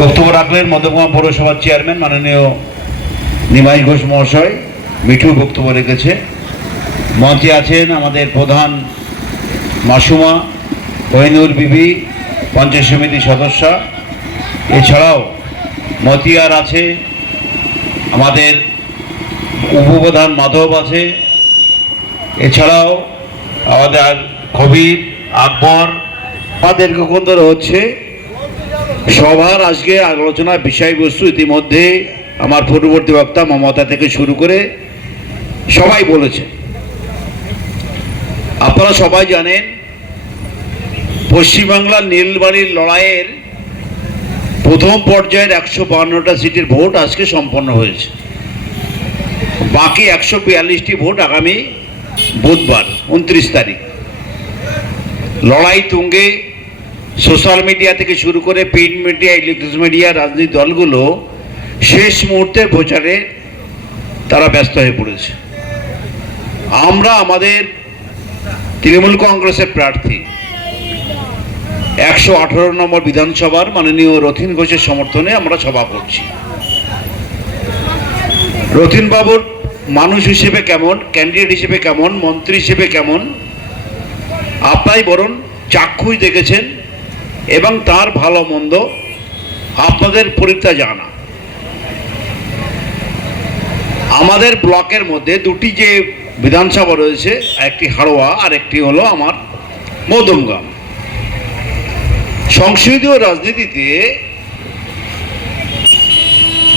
বক্তব্য রাখলেন মধ্যমগ্রাম পৌরসভার চেয়ারম্যান মাননীয় নিমাই ঘোষ মহাশয়। মিঠু বক্তব্য রেখেছে। মঞ্চে আছেন আমাদের প্রধান মাসুমা, কোহিনুর বিবি, পঞ্চায়েত সমিতির সদস্যা। এছাড়াও মতিয়ার আছে, আমাদের উপপ্রধান মাধব আছে, এছাড়াও আমাদের কবির, আকবর। আমাদের দীর্ঘক্ষণ ধরে হচ্ছে সভার আজকে আলোচনার বিষয়বস্তু ইতিমধ্যে আমার পূর্ববর্তী বক্তা মমতা থেকে শুরু করে সবাই বলেছে। আপনারা সবাই জানেন পশ্চিমবাংলার নীলবাড়ির লড়াইয়ের প্রথম পর্যায়ের 152টা সিটের ভোট আজকে সম্পন্ন হয়েছে। বাকি 142টি ভোট আগামী বুধবার 29 তারিখ। লড়াই তুঙ্গে। সোশ্যাল মিডিয়া থেকে শুরু করে প্রিন্ট মিডিয়া, ইলেকট্রনিক্স মিডিয়া, রাজনৈতিক দলগুলো শেষ মুহূর্তের প্রচারে তারা ব্যস্ত হয়ে পড়েছে। আমরা আমাদের তৃণমূল কংগ্রেসের প্রার্থী 118 নম্বর বিধানসভার মাননীয় রথীন ঘোষের সমর্থনে আমরা সভা করছি। রথীন বাবুর মানুষ হিসেবে কেমন, ক্যান্ডিডেট হিসেবে কেমন, মন্ত্রী হিসেবে কেমন আপনারাই বরং চাক্ষুষ দেখেছেন এবং তার ভালো মন্দ আপনাদের পরীক্ষা জানা। আমাদের ব্লকের মধ্যে দুটি যে বিধানসভা রয়েছে, একটি হাড়োয়া আর একটি হলো আমার মধ্যমগ্রাম। সংসদীয় রাজনীতিতে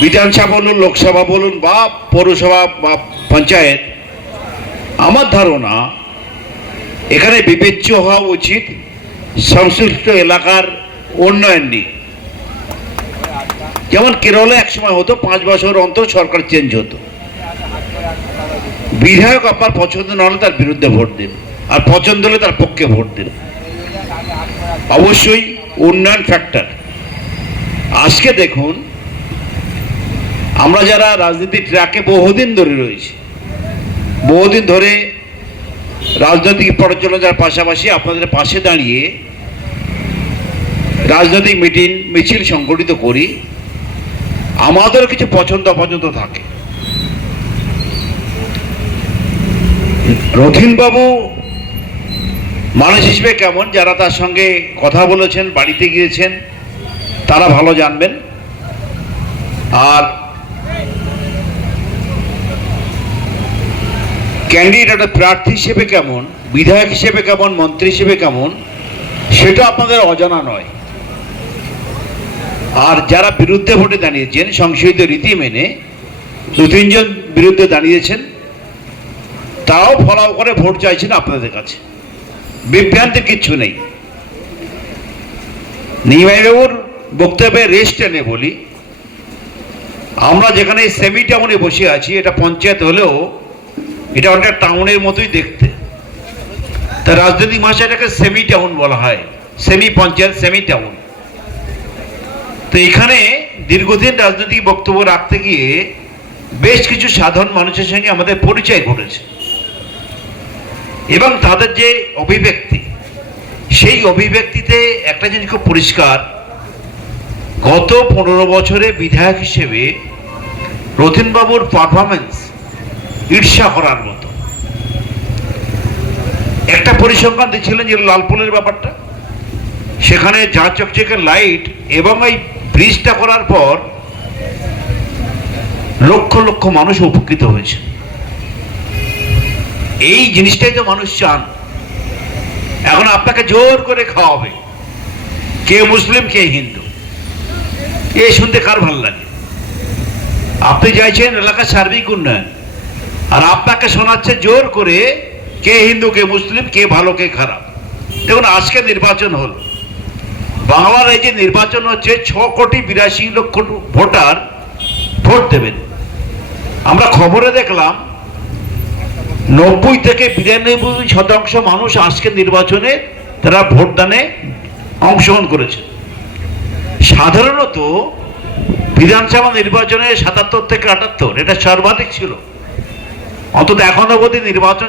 বিধানসভা বলুন, লোকসভা বলুন বা পৌরসভা বা পঞ্চায়েত, আমার ধারণা এখানে বিবেচ্য হওয়া উচিত সংশ্লিষ্ট এলাকার উন্নয়ন নিয়ে। যেমন কেরলে একসময় হতো 5 বছর অন্তর সরকার চেঞ্জ হতো। বিধায়ক আপনার পছন্দ না হলে তার বিরুদ্ধে ভোট দিন, আর পছন্দ হলে তার পক্ষে ভোট দিন। অবশ্যই উন্নয়ন ফ্যাক্টর। আজকে দেখুন আমরা যারা রাজনীতির ট্র্যাকে বহুদিন ধরে রয়েছি, বহুদিন ধরে রাজনৈতিক পর্যালোচনার পাশাপাশি আপনাদের পাশে দাঁড়িয়ে রাজনৈতিক মিটিং মিছিল সংগঠিত করি, আমাদের কিছু পছন্দ অপছন্দ থাকে। রথীনবাবু মানুষ হিসেবে কেমন, যারা তার সঙ্গে কথা বলেছেন, বাড়িতে গিয়েছেন, তারা ভালো জানবেন। আর ক্যান্ডিডেট প্রার্থী হিসেবে কেমন, বিধায়ক হিসেবে কেমন, মন্ত্রী হিসেবে কেমন, সেটা আপনাদের অজানা নয়। আর যারা বিরুদ্ধে ভোটে দাঁড়িয়েছেন, সংশোধিত রীতি মেনে 2-3 জন বিরুদ্ধে দাঁড়িয়েছেন, তারাও ফলাও করে ভোট চাইছেন আপনাদের কাছে। বিভ্রান্তির কিচ্ছু নেই। নিমাইবাবুর বক্তব্যে রেস্ট টেনে বলি, আমরা যেখানে সেমি টাউনে বসে আছি, এটা পঞ্চায়েত হলেও এটা অনেকটা টাউনের মতোই দেখতে। তা রাজনৈতিক ভাষায় এটাকে সেমি টাউন বলা হয়, সেমি পঞ্চায়েত, সেমি টাউন। তো এখানে দীর্ঘদিন রাজনৈতিক বক্তব্য রাখতে গিয়ে বেশ কিছু সাধারণ মানুষের সঙ্গে আমাদের পরিচয় ঘটেছে এবং তাদের যে অভিব্যক্তি, সেই অভিব্যক্তিতে একটা জিনিস খুব পরিষ্কার, গত 15 বছরে বিধায়ক হিসেবে রথীনবাবুর পারফরমেন্স ঈর্ষা করার মতো। একটা পরিসংখ্যান দিচ্ছিলেন যে লালপুলের ব্যাপারটা, সেখানে যা চকচকে লাইট এবং এই ব্রিজটা করার পর লক্ষ লক্ষ মানুষ উপকৃত হয়েছে। এই জিনিসটাই তো মানুষ চান। এখন আপনাকে জোর করে খাওয়াবে, কে মুসলিম কে হিন্দু, এই শুনতে কার ভালো লাগে? আপনি চাইছেন এলাকার সার্বিক উন্নয়ন, আর আপনাকে শোনাচ্ছে জোর করে কে হিন্দু কে মুসলিম, কে ভালো কে খারাপ। দেখুন আজকে নির্বাচন হলো, বাংলার এই যে নির্বাচন হচ্ছে, 6,82,00,000 ভোটার ভোট দেবেন। আমরা খবরে দেখলাম 90 থেকে 92% মানুষ আজকে নির্বাচনে তারা ভোটদানে অংশগ্রহণ করেছে। সাধারণত বিধানসভা নির্বাচনে 77 থেকে 78 এটা সর্বাধিক ছিল। অন্তত এখন অবধি নির্বাচন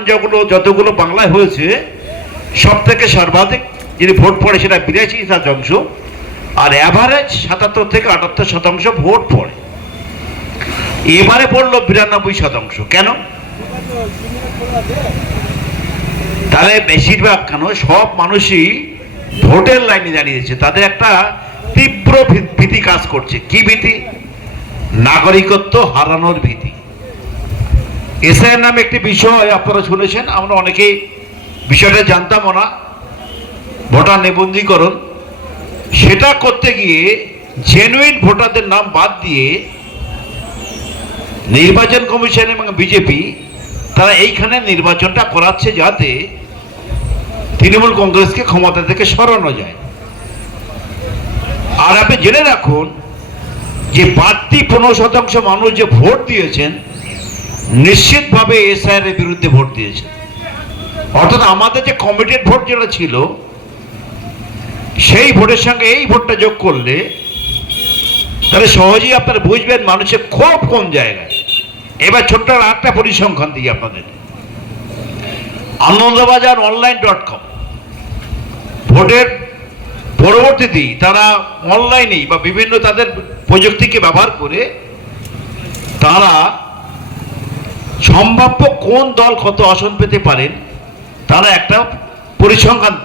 যতগুলো বাংলায় হয়েছে, সব থেকে সর্বাধিক যিনি ভোট পড়ে সেটা 82%। আর অ্যাভারেজ 77 থেকে 78% ভোট পড়ে। এবারে পড়লো 92%। কেন? তাহলে বেশিরভাগ কেন সব মানুষই ভোটের লাইনে দাঁড়িয়েছে। তাদের একটা তীব্র ভীতি কাজ করছে। কি ভীতি? নাগরিকত্ব হারানোর ভীতি। এসআইআর নামে একটি বিষয় আপনারা শুনেছেন, আমরা অনেকেই বিষয়টা জানতামও না, ভোটার নিবন্ধীকরণ। সেটা করতে গিয়ে জেনুইন ভোটারদের নাম বাদ দিয়ে নির্বাচন কমিশন এবং বিজেপি তারা এইখানে নির্বাচনটা করাচ্ছে যাতে তৃণমূল কংগ্রেসকে ক্ষমতা থেকে সরানো যায়। আর আপনি জেনে রাখুন যে বাড়তি 15% মানুষ যে ভোট দিয়েছেন নিশ্চিতভাবে এসআইআর এর বিরুদ্ধে ভোট দিয়েছেন। অর্থাৎ আমাদের যে কমিটেড ভোট যেটা ছিল সেই ভোটের সঙ্গে এই ভোটটা যোগ করলে তাহলে সহজেই আপনারা বুঝবেন মানুষের খুব কম জায়গায়। এবার ছোট্ট একটা পরিসংখ্যান দিই আপনাদের। আনন্দবাজার online.com ভোটের পরবর্তীতেই তারা অনলাইনেই বা বিভিন্ন তাদের প্রযুক্তিকে ব্যবহার করে তারা সম্ভাব্য কোন দল কত আসন পেতে পারেন তারা একটা পরিসংখ্যান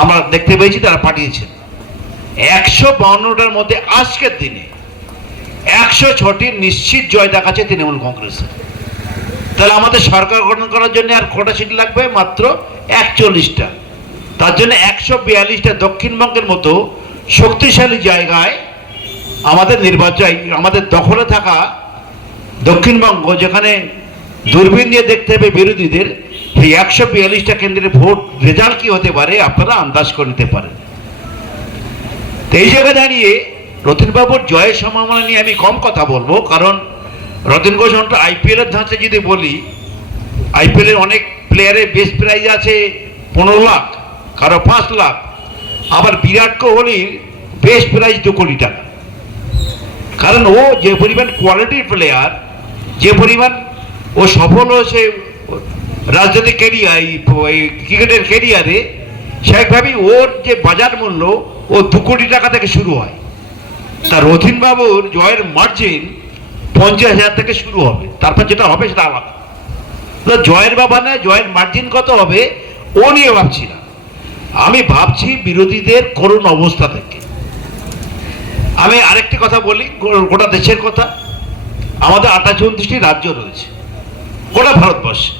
আমরা দেখতে পেয়েছি, তারা পাঠিয়েছেন। 152টার মধ্যে আজকের দিনে 106টির নিশ্চিত জয় দেখাচ্ছে তৃণমূল কংগ্রেসের। তাহলে আমাদের সরকার গঠন করার জন্য আর কটা সিট লাগবে? মাত্র 41টা। তার জন্য 142টা দক্ষিণবঙ্গের মতো শক্তিশালী জায়গায় আমাদের নির্বাচন, আমাদের দখলে থাকা দক্ষিণবঙ্গ, যেখানে দূরবীন দিয়ে দেখতে হবে বিরোধীদের, সেই 142টা কেন্দ্রের ভোট রেজাল্ট কি হতে পারে আপনারা আন্দাজ করে নিতে পারেন। তো এই জায়গায় দাঁড়িয়ে রতিনবাবুর জয়ের সম্ভাবনা নিয়ে আমি কম কথা বলবো, কারণ রতিন ঘোষ আইপিএল এর ধাঁচে যদি বলি, আইপিএল এর অনেক প্লেয়ারের বেস্ট প্রাইজ আছে 15 লাখ, কারো 5 লাখ, আবার বিরাট কোহলির বেস্ট প্রাইজ 2 কোটি টাকা। কারণ ও যে পরিমাণ কোয়ালিটির প্লেয়ার, যে পরিমাণ ও সফল হয়েছে রাজনৈতিক ক্যারিয়ার, ক্রিকেটের ক্যারিয়ারে, সেইভাবেই ওর যে বাজার মূল্য ও 2 কোটি টাকা থেকে শুরু হয়। তা রতিনবাবুর জয়ের মার্জিন 50,000 থেকে শুরু হবে, তারপর যেটা হবে সেটা আলাদা। জয়ের বাবা না, জয়ের মার্জিন কত হবে ও নিয়ে ভাবছি না, আমি ভাবছি বিরোধীদের করুণ অবস্থা থেকে। আমি আরেকটি কথা বলি, গোটা দেশের কথা। আমাদের 28-29টি রাজ্য রয়েছে গোটা ভারতবর্ষে।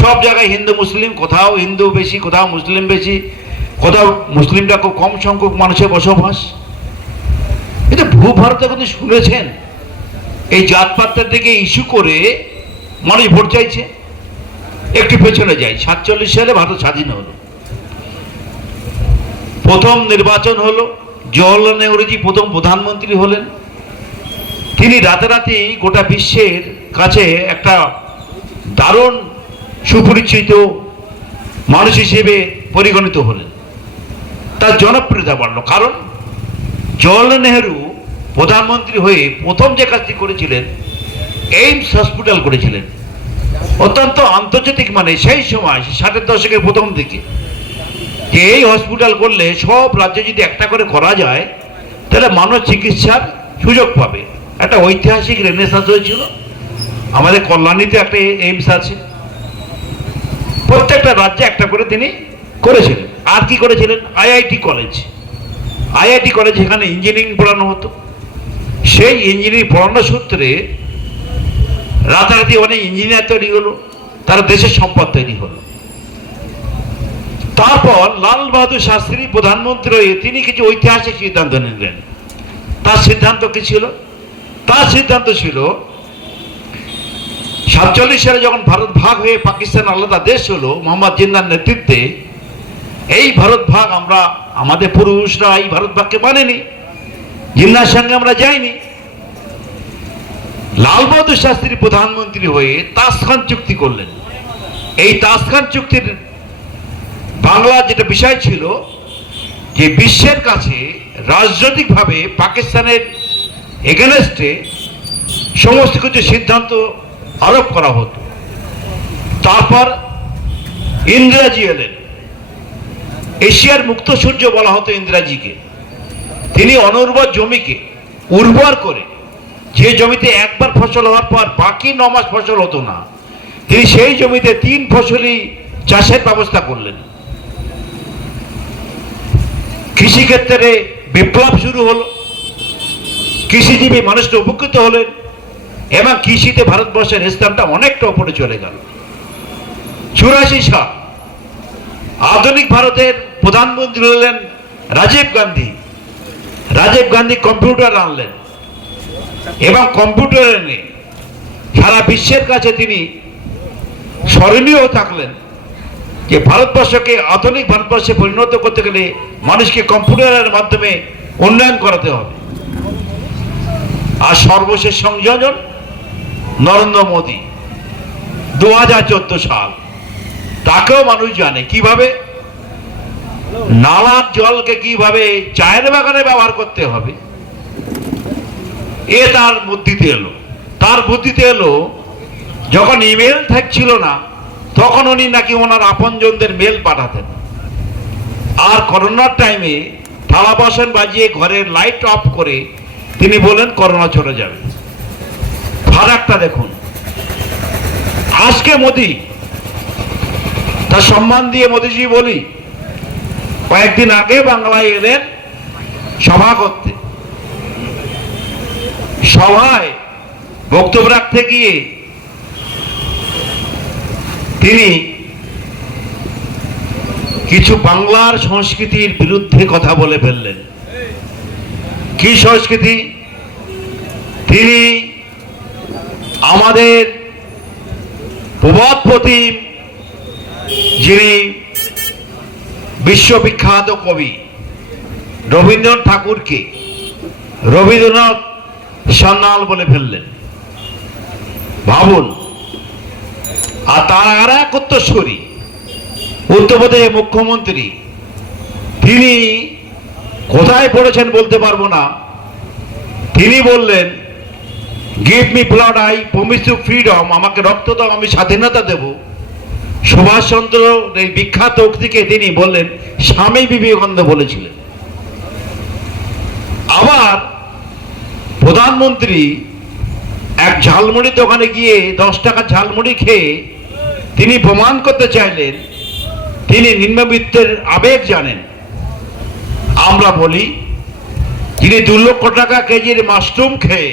সব জায়গায় হিন্দু মুসলিম, কোথাও হিন্দু বেশি, কোথাও মুসলিম বেশি, কোথাও মুসলিমটা খুব কম সংখ্যক মানুষের বসবাস। এটা ভূভারতে কিন্তু শুনেছেন এই জাতপাতের দিকে ইস্যু করে মানুষ ভোট চাইছে। একটু পেছনে যাই, 47 সালে ভারত স্বাধীন হলো, প্রথম নির্বাচন হলো, জওহরলাল নেহরুজি প্রথম প্রধানমন্ত্রী হলেন। তিনি রাতারাতি গোটা বিশ্বের কাছে একটা দারুণ সুপরিচিত মানুষ হিসেবে পরিগণিত হলেন। তার জনপ্রিয়তা বাড়ল, কারণ জওহরলাল নেহরু প্রধানমন্ত্রী হয়ে প্রথম যে কাজটি করেছিলেন এইমস হসপিটাল করেছিলেন। অত্যন্ত আন্তর্জাতিক মানে সেই সময় 60-এর দশকের প্রথম দিকে, যে এই হসপিটাল করলে সব রাজ্যে যদি একটা করে করা যায় তাহলে মানুষ চিকিৎসার সুযোগ পাবে। একটা ঐতিহাসিক রেনেসাঁস হয়েছিল। আমাদের কল্যাণীতে একটা এইমস আছে, প্রত্যেকটা রাজ্যে একটা করে তিনি করেছিলেন। আর কি করেছিলেন? আইআইটি কলেজ, আইআইটি কলেজ, এখানে ইঞ্জিনিয়ারিং পড়ানো হতো। সেই ইঞ্জিনিয়ারিং পড়ানোর সূত্রে রাতারাতি অনেক ইঞ্জিনিয়ার তৈরি হলো, তারা দেশের সম্পদ তৈরি হলো। তারপর লাল বাহাদুর শাস্ত্রী প্রধানমন্ত্রী হয়ে তিনি কিছু ঐতিহাসিক সিদ্ধান্ত নিলেন। তার সিদ্ধান্ত কি ছিল? তার সিদ্ধান্ত ছিল 47 সালে যখন ভারত ভাগ হয়ে পাকিস্তান আলাদা দেশ হলো মোহাম্মদ জিন্নাহর নেতৃত্বে, এই ভারত ভাগ আমরা, আমাদের পুরুষরা এই ভারত ভাগকে মানেনি, জিন্নাহর সঙ্গে আমরা যাইনি। লাল বাহাদুর শাস্ত্রী প্রধানমন্ত্রী হয়ে তাসখান চুক্তি করলেন। এই তাসখান চুক্তির বাংলা যেটা বিষয় ছিল যে বিশ্বের কাছে রাজনৈতিকভাবে পাকিস্তানের এগেনস্টে সমস্ত কিছু সিদ্ধান্ত আরোপ করা হতো। তারপর ইন্দিরাজি এলেন, এশিয়ার মুক্ত সূর্য বলা হতো ইন্দিরাজিকে। তিনি অনুর্বর জমিকে উর্বর করে, যে জমিতে একবার ফসল হওয়ার পর বাকি 9 মাস ফসল হতো না, তিনি সেই জমিতে 3 ফসলি চাষের ব্যবস্থা করলেন। কৃষিক্ষেত্রে বিপ্লব শুরু হলো, কৃষিজীবী মানুষটা উপকৃত হলেন এবং কৃষিতে ভারতবর্ষের স্থানটা অনেকটা উপরে চলে গেল। 84 সাল আধুনিক ভারতের প্রধানমন্ত্রী হলেন রাজীব গান্ধী। রাজীব গান্ধী কম্পিউটার আনলেন এবং কম্পিউটার এনে সারা বিশ্বের কাছে তিনি স্মরণীয় থাকলেন যে ভারতবর্ষকে আধুনিক ভারতবর্ষে পরিণত করতে গেলে মানুষকে কম্পিউটারের মাধ্যমে উন্নয়ন করাতে হবে। আর সর্বশেষ সংযোজন নরেন্দ্র মোদী 2014 সাল, তাকেও মানুষ জানে কিভাবে নালার জলকে কিভাবে চায়ের বাগানে ব্যবহার করতে হবে। এ তার বুদ্ধিতে এলো। তার বুদ্ধিতে এলো যখন ইমেল থাকছিল না, তখন উনি নাকি ওনার আপনজনদের মেল পাঠাতেন। আর করোনার টাইমে থালা বাসন বাজিয়ে ঘরের লাইট অফ করে তিনি বলেন করোনা চলে যাবে। ফারাকটা দেখুন। আজকে মোদি, তার সম্মান দিয়ে মোদিজি বলি, কয়েকদিন আগে বাংলায় এলেন সভা করতে। সভায় বক্তব্য রাখতে গিয়ে তিনি কিছু বাংলার সংস্কৃতির বিরুদ্ধে কথা বলে ফেললেন। কি সংস্কৃতি? তিনি আমাদের প্রবাদ প্রতিম, যিনি বিশ্ববিখ্যাত কবি রবীন্দ্রনাথ ঠাকুরকে রবীন্দ্রনাথ সান্যাল বলে ফেললেন। ভাবুন। আর তার আর এক উত্তরসূরি, উত্তরপ্রদেশের মুখ্যমন্ত্রী, তিনি কোথায় পড়েছেন বলতে পারবো না, তিনি বললেন give me blood I promise you freedom, আমাকে রক্ত দাও আমি স্বাধীনতা দেব। সুভাষচন্দ্র এই বিখ্যাত উক্তিকে তিনি বললেন স্বামী বিবেকানন্দ বলেছিলেন। আবার প্রধানমন্ত্রী এক ঝালমুড়ি দোকানে গিয়ে 10 টাকার ঝালমুড়ি খেয়ে তিনি প্রমাণ করতে চাইলেন তিনি নিম্নবিত্তের আবেগ জানেন। আমরা বলি যিনি 2 লক্ষ টাকা কেজির মাশরুম খেয়ে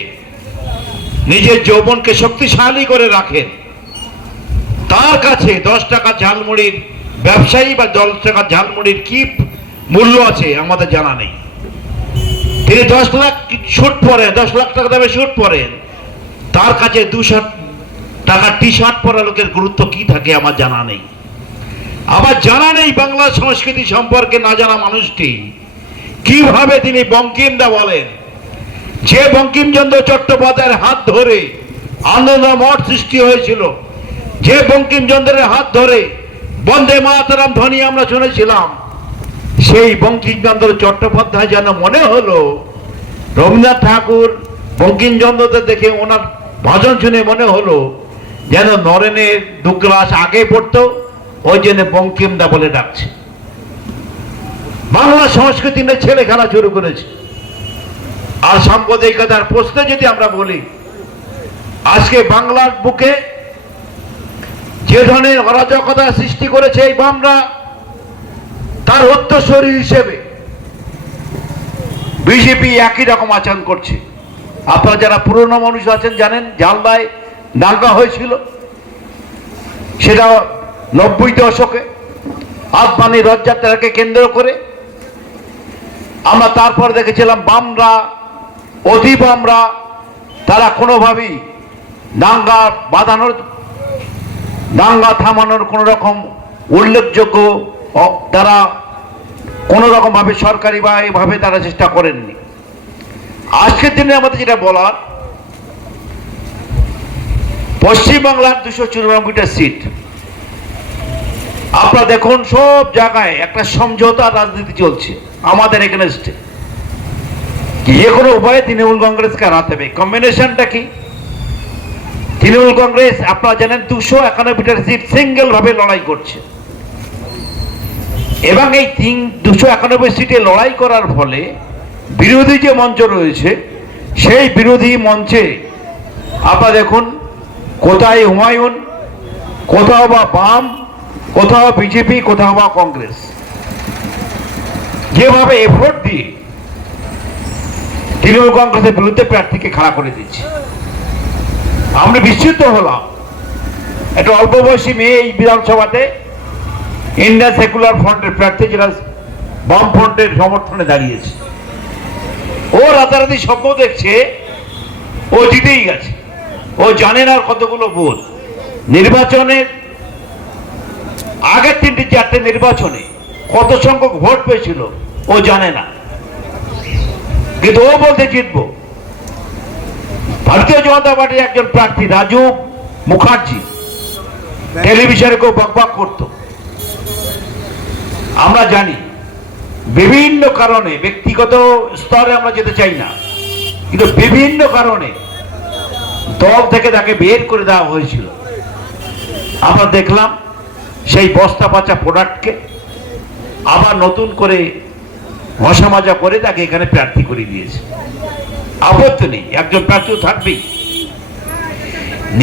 নিজের যৌবনকে শক্তিশালী করে রাখেন, তার কাছে 10 টাকা ঝালমুড়ির ব্যবসায়ী বা 10 টাকা ঝালমুড়ির কি মূল্য আছে আমাদের জানা নেই। তিনি 10 লাখ শুট পরেন, 10 লাখ টাকা দামে শুট পরেন, তার কাছে 200 টাকার টি শার্ট পরা লোকের গুরুত্ব কি থাকে আমার জানা নেই। আবার জানা নেই বাংলা সংস্কৃতি সম্পর্কে না জানা মানুষটি কিভাবে তিনি বঙ্কিমদা বলেন, যে বঙ্কিমচন্দ্র চট্টোপাধ্যায়ের হাত ধরে আনন্দ মঠ সৃষ্টি হয়েছিল, যে বঙ্কিমচন্দ্রের হাত ধরে বন্দে মাতরম ধ্বনি আমরা শুনেছিলাম, সেই বঙ্কিমচন্দ্র চট্টোপাধ্যায় যেন মনে হলো রবীন্দ্রনাথ ঠাকুর বঙ্কিমচন্দ্রকে দেখে ওনার ভাষণ শুনে মনে হলো যেন নরেনের 2 ক্লাস আগে পড়তো, ওই জন্য বঙ্কিমদা বলে ডাকছে। বাংলা সংস্কৃতি নিয়ে ছেলে খেলা শুরু করেছে। আর সাম্প্রদায়িকতার প্রশ্নে যদি আমরা বলি, আজকে বাংলার বুকে যে ধরনের অরাজকতা সৃষ্টি করেছে এই বামরা, তার উত্তরসূরি হিসেবে বিজেপি একই রকম আচরণ করছে। আপনারা যারা পুরনো মানুষ আছেন জানেন জালদায় দাঙ্গা হয়েছিল, সেটা 90 দশকে আফগানি রথযাত্রাকে কেন্দ্র করে। আমরা তারপর দেখেছিলাম বামরা, অতি বামরা, তারা কোনোভাবেই দাঙ্গা থামানোর কোন রকম উল্লেখযোগ্য তারা কোন রকম ভাবে সরকারি বা এইভাবে তারা চেষ্টা করেননি। আজকের দিনে আমাদের যেটা বলার, পশ্চিমবাংলার 294টা সিট, আপনারা দেখুন সব জায়গায় একটা সমঝোতা রাজনীতি চলছে আমাদের এগেনস্টে। যে কোনো উপায়ে তৃণমূল কংগ্রেসকে হারাতে হবে। কম্বিনেশনটা কি? তৃণমূল কংগ্রেস আপনারা জানেন 291টা সিট সিঙ্গেল ভাবে লড়াই করছে, এবং এই 291 সিটে লড়াই করার ফলে বিরোধী যে মঞ্চ রয়েছে সেই বিরোধী মঞ্চে আপনারা দেখুন, কোথায় হুমায়ুন, কোথাও বা বাম, কোথাও বিজেপি, কোথাও বা কংগ্রেস, যেভাবে এফোর্ট দিয়ে তৃণমূল কংগ্রেসের বিরুদ্ধে প্রার্থীকে খাড়া করে দিচ্ছে। আমরা বিস্মিত হলাম, একটা অল্প বয়সী মেয়ে এই বিধানসভাতে ইন্ডিয়ান সেকুলার ফ্রন্টের প্রার্থী, যেটা বাম ফ্রন্টের সমর্থনে দাঁড়িয়েছে, ও রাতারাতি স্বপ্ন দেখছে ও জিতেই গেছে। ও জানে না কতগুলো ভোট। নির্বাচনের আগের 3-4টে নির্বাচনে কত সংখ্যক ভোট পেয়েছিল ও জানে না, কিন্তু ও বলতে জিতবো। ভারতীয় জনতা পার্টির একজন প্রার্থী রাজু মুখার্জি টেলিভিশনে কেউ বকবক করত। আমরা জানি বিভিন্ন কারণে, ব্যক্তিগত স্তরে আমরা যেতে চাই না, কিন্তু বিভিন্ন কারণে দল থেকে তাকে বের করে দেওয়া হয়েছিল। আমরা দেখলাম সেই বস্তা পচা প্রোডাক্টকে আবার নতুন করে ঘষা মাজা করে তাকে এখানে প্রার্থী করে দিয়েছে। আপত্তি নেই, একজন প্রার্থীও থাকবেই।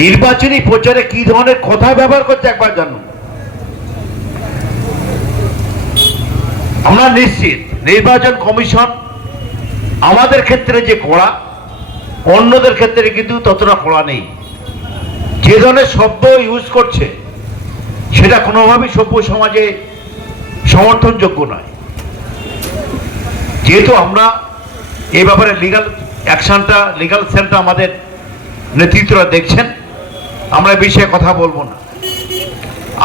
নির্বাচনী প্রচারে কি ধরনের কথা ব্যবহার করছে একবার জানুন। আমরা নিশ্চিত নির্বাচন কমিশন আমাদের ক্ষেত্রে যে কড়া, অন্যদের ক্ষেত্রে কিন্তু ততটা কড়া নেই। যে ধরনের শব্দ ইউজ করছে সেটা কোনোভাবেই সভ্য সমাজে সমর্থনযোগ্য নয়। যেহেতু আমরা এই ব্যাপারে লিগাল অ্যাকশনটা, লিগাল সেলটা আমাদের নেতৃত্বরা দেখছেন, আমরা এই বিষয়ে কথা বলবো না।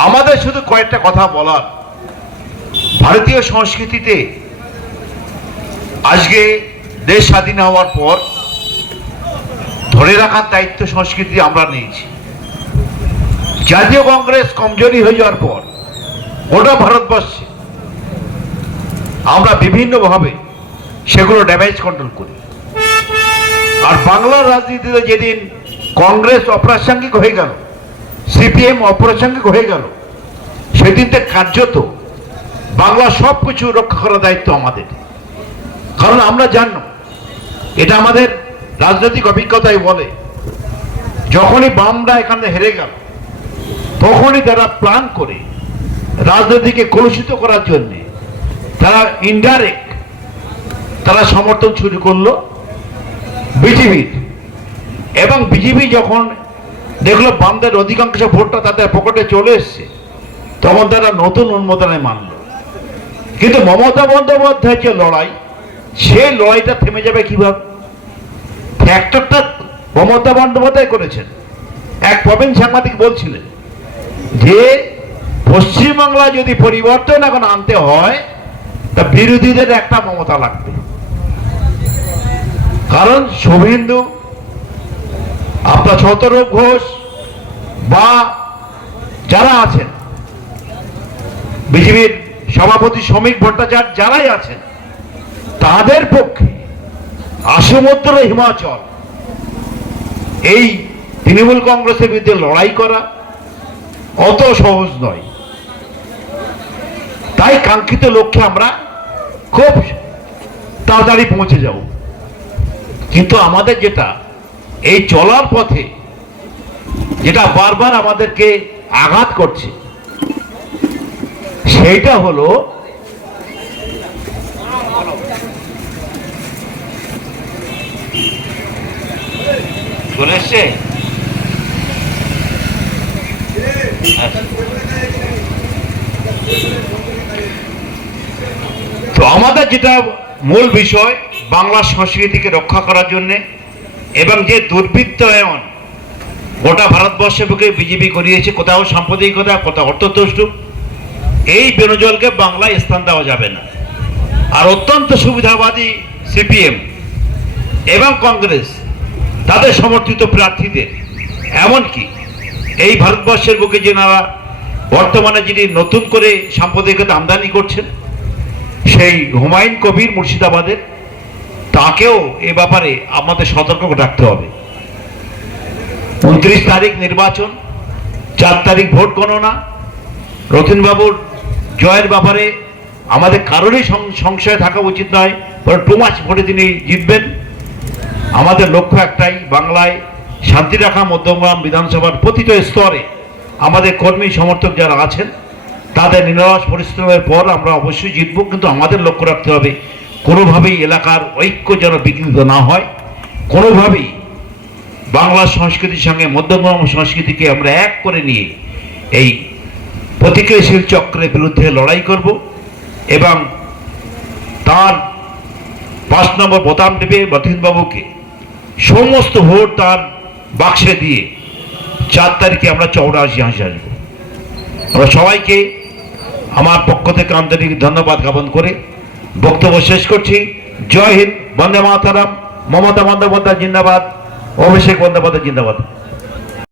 আমাদের শুধু কয়েকটা কথা বলার, ভারতীয় সংস্কৃতিতে আজকে দেশ স্বাধীন হওয়ার পর ধরে রাখার দায়িত্ব সংস্কৃতি আমরা নিয়েছি। জাতীয় কংগ্রেস কমজোরি হয়ে যাওয়ার পর গোটা ভারতবর্ষে আমরা বিভিন্নভাবে সেগুলো ড্যামেজ কন্ট্রোল করি। আর বাংলার রাজনীতিতে যেদিন কংগ্রেস অপ্রাসঙ্গিক হয়ে গেল, সিপিএম অপ্রাসঙ্গিক হয়ে গেল, সেদিন থেকে কার্যত বাংলা সব কিছু রক্ষা করার দায়িত্ব আমাদের। কারণ আমরা জানো, এটা আমাদের রাজনৈতিক অভিজ্ঞতাই বলে, যখনই বামরা এখানে হেরে গেল তখনই তারা প্ল্যান করে রাজনীতিকে কলুষিত করার জন্য তারা ইনডাইরেক্ট তারা সমর্থন শুরু করলো বিজেপির। এবং বিজেপি যখন দেখলো বামদের অধিকাংশ ভোটটা তাদের পকেটে চলে এসছে, তখন তারা নতুন উন্মোদনে মানল। কিন্তু মমতা বন্দ্যোপাধ্যায়ের যে লড়াই, সেই লড়াইটা থেমে যাবে কিভাবে? ফ্যাক্টরটা মমতা বন্দ্যোপাধ্যায় করেছেন। এক প্রবীণ সাংবাদিক বলছিলেন যে পশ্চিমবাংলা যদি পরিবর্তন এখন আনতে হয় তা বিরোধীদের একটা মমতা লাগবে। কারণ শুভেন্দু, আপনার শতরূপ ঘোষ বা যারা আছেন, বিজেপির সভাপতি শ্রমিক ভট্টাচার্য যারাই আছেন, তাদের পক্ষে আসমুদ্র হিমাচল এই তৃণমূল কংগ্রেসের বিরুদ্ধে লড়াই করা অত সহজ নয়। তাই কাঙ্ক্ষিত লক্ষ্যে আমরা খুব তাড়াতাড়ি পৌঁছে যাব। কিন্তু আমাদের যেটা এই চলার পথে যেটা বারবার আমাদেরকে আঘাত করছে, সেইটা হলো চলে এসছে। তো আমাদের যেটা মূল বিষয়, বাংলা সংস্কৃতিকে রক্ষা করার জন্য এবং যে দুর্বৃত্তায়ন গোটা ভারতবর্ষের বুকে বিজেপি করিয়েছে, কোথাও সাম্প্রদায়িকতা, কোথাও অর্থতষ্ট, এই বেনজলকে বাংলায় স্থান দেওয়া যাবে না। আর অত্যন্ত সুবিধাবাদী সিপিএম এবং কংগ্রেস তাদের সমর্থিত প্রার্থীদের, এমনকি এই ভারতবর্ষের বুকে যেনারা বর্তমানে যিনি নতুন করে সাম্প্রদায়িকতা আমদানি করছেন, সেই হুমায়ুন কবির মুর্শিদাবাদের, তাকেও এ ব্যাপারে আমাদের সতর্ক রাখতে হবে। 29 তারিখ নির্বাচন, 4 তারিখ ভোট গণনা। রতনবাবুর জয়ের ব্যাপারে আমাদের কারোরই সংশয় থাকা উচিত নয়, বরং টু মাচ ভোটে তিনি জিতবেন। আমাদের লক্ষ্য একটাই, বাংলায় শান্তি রাখা। মধ্যমগ্রাম বিধানসভার প্রতিটা স্তরে আমাদের কর্মী সমর্থক যারা আছেন তাদের নিরলস পরিশ্রমের পর আমরা অবশ্যই জিতব। কিন্তু আমাদের লক্ষ্য রাখতে হবে কোনোভাবেই এলাকার ঐক্য যেন বিঘ্নিত না হয়, কোনোভাবেই বাংলার সংস্কৃতির সঙ্গে মধ্যমগ্রাম সংস্কৃতিকে আমরা এক করে নিয়ে এই প্রতিক্রিয়াশীল চক্রের বিরুদ্ধে লড়াই করব এবং তার 5 নম্বর বোতাম টিপে বথিনবাবুকে সমস্ত ভোট তার বাক্সে দিয়ে 4 তারিখে আমরা চওড়া ইতিহাসে আসবো। আমরা সবাইকে আমার পক্ষ থেকে আন্তরিক ধন্যবাদ জ্ঞাপন করে বক্তব্য শেষ করছি। জয় হিন্দ, বন্দে মাতরম। মমতা বন্দ্যোপাধ্যায় জিন্দাবাদ, অভিষেক বন্দ্যোপাধ্যায় জিন্দাবাদ।